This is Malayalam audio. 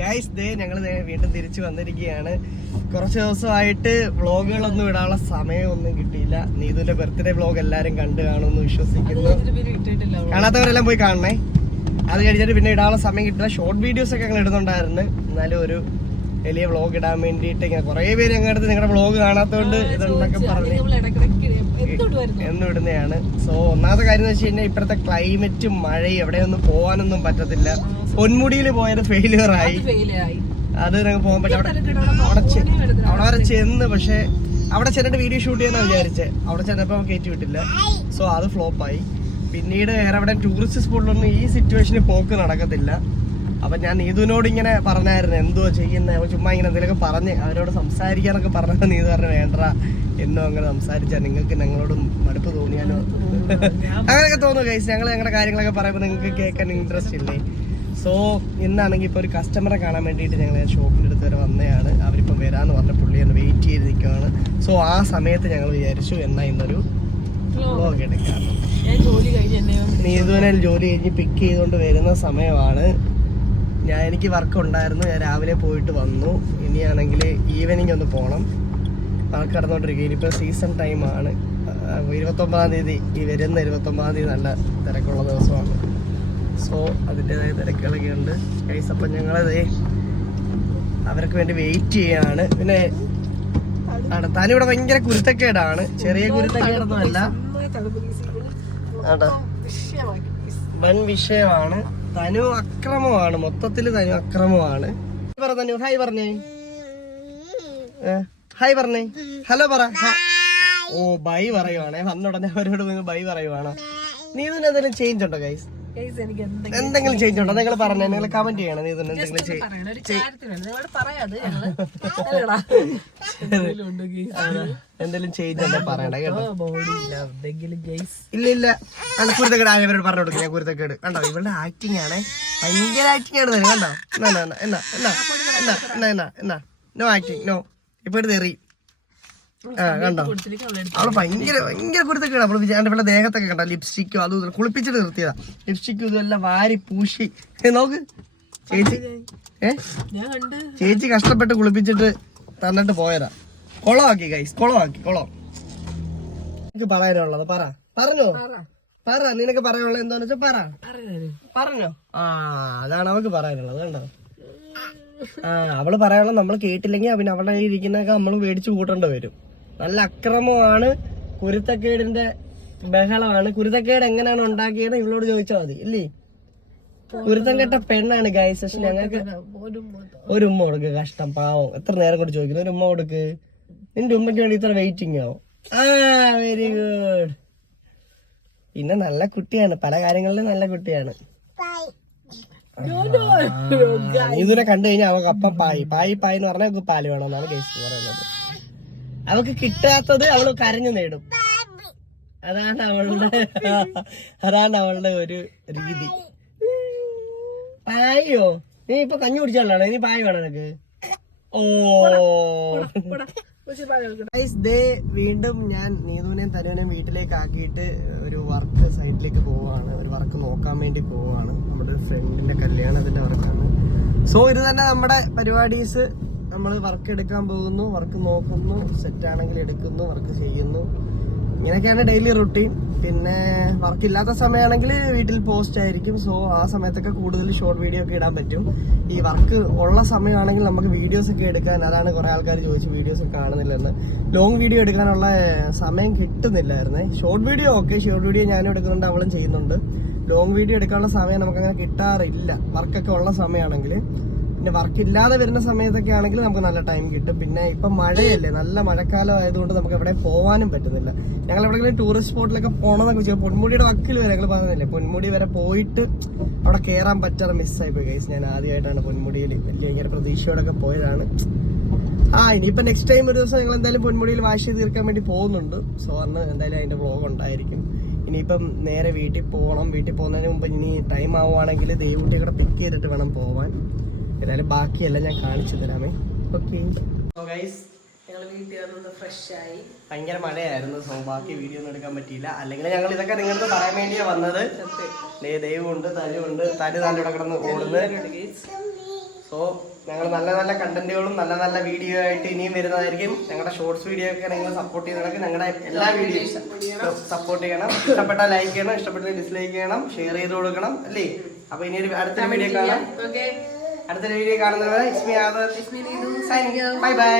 ഗൈസ് ഡേ ഞങ്ങൾ വീണ്ടും തിരിച്ചു വന്നിരിക്കുകയാണ്. കുറച്ച് ദിവസമായിട്ട് വ്ളോഗുകളൊന്നും ഇടാനുള്ള സമയമൊന്നും കിട്ടിയില്ല. നീതുവിന്റെ ബർത്ത്ഡേ വ്ളോഗ് എല്ലാരും കണ്ടു കാണുമെന്ന് വിശ്വസിക്കുന്നു. കാണാത്തവരെല്ലാം പോയി കാണണേ. അത് കഴിഞ്ഞിട്ട് പിന്നെ ഇടാനുള്ള സമയം കിട്ടില്ല. ഷോർട്ട് വീഡിയോസ് ഒക്കെ ഞങ്ങൾ ഇടുന്നുണ്ടായിരുന്നു. എന്നാലും ഒരു വലിയ വ്ളോഗ് ഇടാൻ വേണ്ടിയിട്ട് ഇങ്ങനെ കുറെ പേര് ഞങ്ങളുടെ അടുത്ത് നിങ്ങളുടെ വ്ളോഗ് കാണാത്തതുകൊണ്ട് ഇതെന്നൊക്കെ പറഞ്ഞ് എന്നും ഇടുന്നതാണ്. സോ ഒന്നാമത്തെ കാര്യം എന്ന് വെച്ച് കഴിഞ്ഞാൽ ഇപ്പോഴത്തെ ക്ലൈമറ്റും മഴയും എവിടെയൊന്നും പോകാനൊന്നും പറ്റത്തില്ല. പൊന്മുടിയിൽ പോയത് ഫെയിലിയർ ആയി. അത് ഞങ്ങൾക്ക് പോകാൻ പറ്റില്ല. അവിടെ വരെ ചെന്ന് പക്ഷെ അവിടെ ചെന്നിട്ട് വീഡിയോ ഷൂട്ട് ചെയ്യാന്നാ വിചാരിച്ചത്. അവിടെ ചെന്നപ്പോ കയറ്റി വിട്ടില്ല. സോ അത് ഫ്ലോപ്പായി. പിന്നീട് വേറെ അവിടെ ടൂറിസ്റ്റ് സ്പോട്ടിലൊന്നും ഈ സിറ്റുവേഷനിൽ പോക്ക് നടക്കത്തില്ല. അപ്പൊ ഞാൻ നീതുവിനോട് ഇങ്ങനെ പറഞ്ഞായിരുന്നു എന്തോ ചെയ്യുന്നത്, ചുമ്മാ ഇങ്ങനെ എന്തെങ്കിലുമൊക്കെ പറഞ്ഞ് അവരോട് സംസാരിക്കാനൊക്കെ പറഞ്ഞാൽ നീതു പറഞ്ഞു വേണ്ട എന്നോ അങ്ങനെ സംസാരിച്ചാൽ നിങ്ങൾക്ക് ഞങ്ങളോട് മടുപ്പ് തോന്നിയാലോ അങ്ങനെയൊക്കെ തോന്നുന്നു ഗൈസ്. ഞങ്ങളുടെ കാര്യങ്ങളൊക്കെ പറയുമ്പോൾ നിങ്ങൾക്ക് കേൾക്കാൻ ഇൻട്രസ്റ്റ് ഇല്ലേ? സോ ഇന്നാണെങ്കിൽ ഇപ്പോൾ ഒരു കസ്റ്റമറെ കാണാൻ വേണ്ടിയിട്ട് ഞങ്ങൾ ഷോപ്പിൻ്റെ അടുത്ത് വരെ വന്നതാണ്. അവരിപ്പം വരാമെന്ന് പറഞ്ഞ പുള്ളി ഒന്ന് വെയിറ്റ് ചെയ്ത് നിൽക്കുകയാണ്. സോ ആ സമയത്ത് ഞങ്ങൾ വിചാരിച്ചു എന്നാൽ ഇന്നൊരു വ്ളോഗ് എടുക്കാം. നീതുവിനെ ജോലി കഴിഞ്ഞ് പിക്ക് ചെയ്തുകൊണ്ട് വരുന്ന സമയമാണ്. എനിക്ക് വർക്ക് ഉണ്ടായിരുന്നു. ഞാൻ രാവിലെ പോയിട്ട് വന്നു. ഇനിയാണെങ്കിൽ ഈവനിങ് ഒന്ന് പോകണം. വർക്ക് നടന്നുകൊണ്ടിരിക്കുക. ഇനിയിപ്പോൾ സീസൺ ടൈമാണ്. 29-ാം തീയതി ഈ വരുന്ന 29-ാം തീയതി നല്ല തിരക്കുള്ള ദിവസമാണ്. സോ അതിൻ്റെതായ തിരക്കുകളൊക്കെ ഉണ്ട് ഗൈസ്. അപ്പം ഞങ്ങളത് അവർക്ക് വേണ്ടി വെയിറ്റ് ചെയ്യാണ്. പിന്നെ താനിവിടെ ഭയങ്കര കുരുത്തക്കേടാണ്. ചെറിയ കുരുത്തക്കേടൊന്നുമല്ല, വൻ വിഷയമാണ്. തനു അക്രമമാണ്, മൊത്തത്തില് തനു അക്രമമാണ്. തനു ഹായ് പറഞ്ഞേ, ഹായ് പറഞ്ഞേ, ഹലോ പറ. ഓ ബൈ പറയുവാണേ. വന്നുടനെ അവരോട് ബൈ പറയുവാണോ? നീ ഇതിന് എന്തെങ്കിലും ചേഞ്ച് ഉണ്ടോ ഗൈസ്? എന്തെങ്കിലും ചേഞ്ച് ഉണ്ടോ? നിങ്ങൾ പറഞ്ഞേ, നിങ്ങൾ കമന്റ് ചെയ്യണം. നീ ഇതിന് എന്തെങ്കിലും എന്തെങ്കിലും ചേഞ്ച് ഉണ്ടോ പറയണേ കേട്ടോ. ഇല്ല ഇല്ല കുരുത്തക്കേട് ആയവരോട് പറഞ്ഞു കൊടുക്കുക. ഞാൻ കുരുത്തക്കേട് കണ്ടോ, ഇവരുടെ ആക്ടിങ് ആണ്, ഭയങ്കര ആക്ടിങ് ആണ് തന്നെ കണ്ടോ. എന്നാ നോ ആക്ടിങ് നോ. ഇപ്പൊ തെറി കണ്ടോ, അവള് ഭയങ്കര ഭയങ്കര കുരുത്തക്കേട്. അവള് ഇവിടെ ദേഹത്തൊക്കെ കണ്ടോ ലിപ്സ്റ്റിക്കും അതും ഇതും കുളിപ്പിച്ചിട്ട് നിർത്തിയതാ. ലിപ്സ്റ്റിക്കും ഇതെല്ലാം വാരി പൂശി നോക്ക് ചേച്ചി. ചേച്ചി കഷ്ടപ്പെട്ട് കുളിപ്പിച്ചിട്ട് തന്നിട്ട് പോയതാ. കൊളമാക്കി ഗൈസ്, കൊളമാക്കി കൊളം. നിനക്ക് പറയാനുള്ളത് പറഞ്ഞോ പറ. നിനക്ക് പറയാനുള്ളത് എന്താന്ന് വെച്ചാ പറഞ്ഞോ. അതാണ് അവൾക്ക് പറയാനുള്ളത് കണ്ടോ. അവള് പറയാനുള്ളത് നമ്മൾ കേട്ടില്ലെങ്കിൽ പിന്നെ അവളുടെ ഇരിക്കുന്നതൊക്കെ നമ്മൾ മേടിച്ചു കൂട്ടേണ്ടി വരും. നല്ല അക്രമമാണ്, കുരുത്തക്കേടിന്റെ ബഹളമാണ്. കുരുത്തക്കേട് എങ്ങനെയാണ് ഉണ്ടാക്കിയത് ഇവളോട് ചോദിച്ചാൽ മതി ഇല്ലേ. കുരുത്തം കെട്ട പെണ്ണാണ് ഗൈസ്. പക്ഷെ ഞങ്ങൾക്ക് ഒരു ഉമ്മ കൊടുക്ക്. കഷ്ടം പാവം, എത്ര നേരം കൊണ്ട് ചോദിക്കുന്നു. ഒരു ഉമ്മ കൊടുക്ക്. നിന്റെ ഉമ്മയ്ക്ക് വേണ്ടി ഇത്ര വെയിറ്റിംഗ് ആവും. Very good. പിന്നെ നല്ല കുട്ടിയാണ്, പല കാര്യങ്ങളിലും നല്ല കുട്ടിയാണ്. ഇതിനെ കണ്ടു കഴിഞ്ഞാൽ അവക്ക് അപ്പം പായി എന്ന് പറഞ്ഞാൽ അവക്ക് പാല് വേണമെന്നാണ് കേസ് പറയുന്നത്. അവക്ക് കിട്ടാത്തത് അവള് കരഞ്ഞു നേടും. അതാണ് അവളുടെ ഒരു രീതി. പായോ? നീ ഇപ്പൊ കഞ്ഞി കുടിച്ചാലോ, ഇനി പായ വേണം നിനക്ക്. വീണ്ടും ഞാൻ നീതുവിനെയും തനുവിനെയും വീട്ടിലേക്ക് ആക്കിയിട്ട് ഒരു വർക്ക് സൈറ്റിലേക്ക് പോവാണ്. ഒരു വർക്ക് നോക്കാൻ വേണ്ടി പോവാണ്. നമ്മുടെ ഒരു ഫ്രണ്ടിന്റെ കല്യാണത്തിന്റെ വർക്കാണ്. സോ ഇത് തന്നെ നമ്മുടെ പരിപാടീസ്. നമ്മൾ വർക്ക് എടുക്കാൻ പോകുന്നു, വർക്ക് നോക്കുന്നു, സെറ്റ് ആണെങ്കിൽ എടുക്കുന്നു, വർക്ക് ചെയ്യുന്നു. ഇങ്ങനെയൊക്കെയാണ് ഡെയിലി റുട്ടീൻ. പിന്നെ വർക്ക് ഇല്ലാത്ത സമയമാണെങ്കിൽ വീട്ടിൽ പോസ്റ്റ് ആയിരിക്കും. സോ ആ സമയത്തൊക്കെ കൂടുതൽ ഷോർട്ട് വീഡിയോ ഒക്കെ ഇടാൻ പറ്റും. ഈ വർക്ക് ഉള്ള സമയമാണെങ്കിൽ നമുക്ക് വീഡിയോസ് ഒക്കെ എടുക്കാൻ, അതാണ് കുറെ ആൾക്കാർ ചോദിച്ചു വീഡിയോസ് ഒക്കെ കാണുന്നില്ലെന്ന്. ലോങ് വീഡിയോ എടുക്കാനുള്ള സമയം കിട്ടുന്നില്ലായിരുന്നേ. Short video okay, short video ഞാനും എടുക്കുന്നുണ്ട്, അവളും ചെയ്യുന്നുണ്ട്. ലോങ് വീഡിയോ എടുക്കാനുള്ള സമയം നമുക്കങ്ങനെ കിട്ടാറില്ല വർക്കൊക്കെ ഉള്ള സമയമാണെങ്കിൽ. പിന്നെ വർക്ക് ഇല്ലാതെ വരുന്ന സമയത്തൊക്കെ ആണെങ്കിൽ നമുക്ക് നല്ല ടൈം കിട്ടും. പിന്നെ ഇപ്പൊ മഴയല്ലേ, നല്ല മഴക്കാലം ആയതുകൊണ്ട് നമുക്ക് എവിടെ പോകാനും പറ്റുന്നില്ല. ഞങ്ങൾ എവിടെയെങ്കിലും ടൂറിസ്റ്റ് സ്പോട്ടിലൊക്കെ പോകണമെന്നൊക്കെ വെച്ചാൽ പൊന്മുടിയുടെ വക്കിൽ വരെ ഞങ്ങൾ പറഞ്ഞില്ലേ, പൊന്മുടി വരെ പോയിട്ട് അവിടെ കയറാൻ പറ്റാതെ മിസ്സായി പോയി ഗൈസ്. ഞാൻ ആദ്യമായിട്ടാണ് പൊന്മുടിയിൽ ഭയങ്കര പ്രതീക്ഷയോടൊക്കെ പോയതാണ്. ഇനിയിപ്പോ നെക്സ്റ്റ് ടൈം ഒരു ദിവസം ഞങ്ങൾ എന്തായാലും പൊന്മുടിയിൽ വാഷ് ചെയ്ത് തീർക്കാൻ വേണ്ടി പോകുന്നുണ്ട്. സോ അന്ന് എന്തായാലും അതിന്റെ വ്ളോഗ് ഉണ്ടായിരിക്കും. ഇനിയിപ്പം നേരെ വീട്ടിൽ പോകണം. വീട്ടിൽ പോകുന്നതിന് മുമ്പ് ഇനി ടൈം ആവുകയാണെങ്കിൽ ദേവൂട്ടി കൂടെ പിക്ക് ചെയ്തിട്ട് വേണം പോവാൻ. എന്നാലും ബാക്കിയെല്ലാം ഞാൻ കാണിച്ചു തരാമേ. ഓക്കെ ഭയങ്കര മഴയായിരുന്നു. സോ ബാക്കി വീഡിയോ ഒന്നും എടുക്കാൻ പറ്റിയില്ല. അല്ലെങ്കിൽ ഞങ്ങൾ ഇതൊക്കെ നിങ്ങൾക്ക് പറയാൻ വേണ്ടിയാ വന്നത്. ദൈവമുണ്ട്, തനുണ്ട്, തനു നല്ല ഇവിടെ കിടന്ന് ഓടുന്നത്. സോ ഞങ്ങൾ നല്ല നല്ല കണ്ടന്റുകളും നല്ല നല്ല വീഡിയോ ആയിട്ട് ഇനിയും വരുന്നതായിരിക്കും. ഞങ്ങളുടെ ഷോർട്സ് വീഡിയോ ഒക്കെ നിങ്ങൾ സപ്പോർട്ട് ചെയ്ത് ഞങ്ങളുടെ എല്ലാ വീഡിയോസും സപ്പോർട്ട് ചെയ്യണം. ഇഷ്ടപ്പെട്ടാൽ ലൈക്ക് ചെയ്യണം, ഇഷ്ടപ്പെട്ടാൽ ഡിസ്ലൈക്ക് ചെയ്യണം, ഷെയർ ചെയ്ത് കൊടുക്കണം അല്ലേ. അപ്പൊ ഇനി അടുത്തൊരു വീഡിയോ കാണാം. അടുത്തൊരു വീഡിയോ കാണുന്നവരെ ബൈ ബൈ.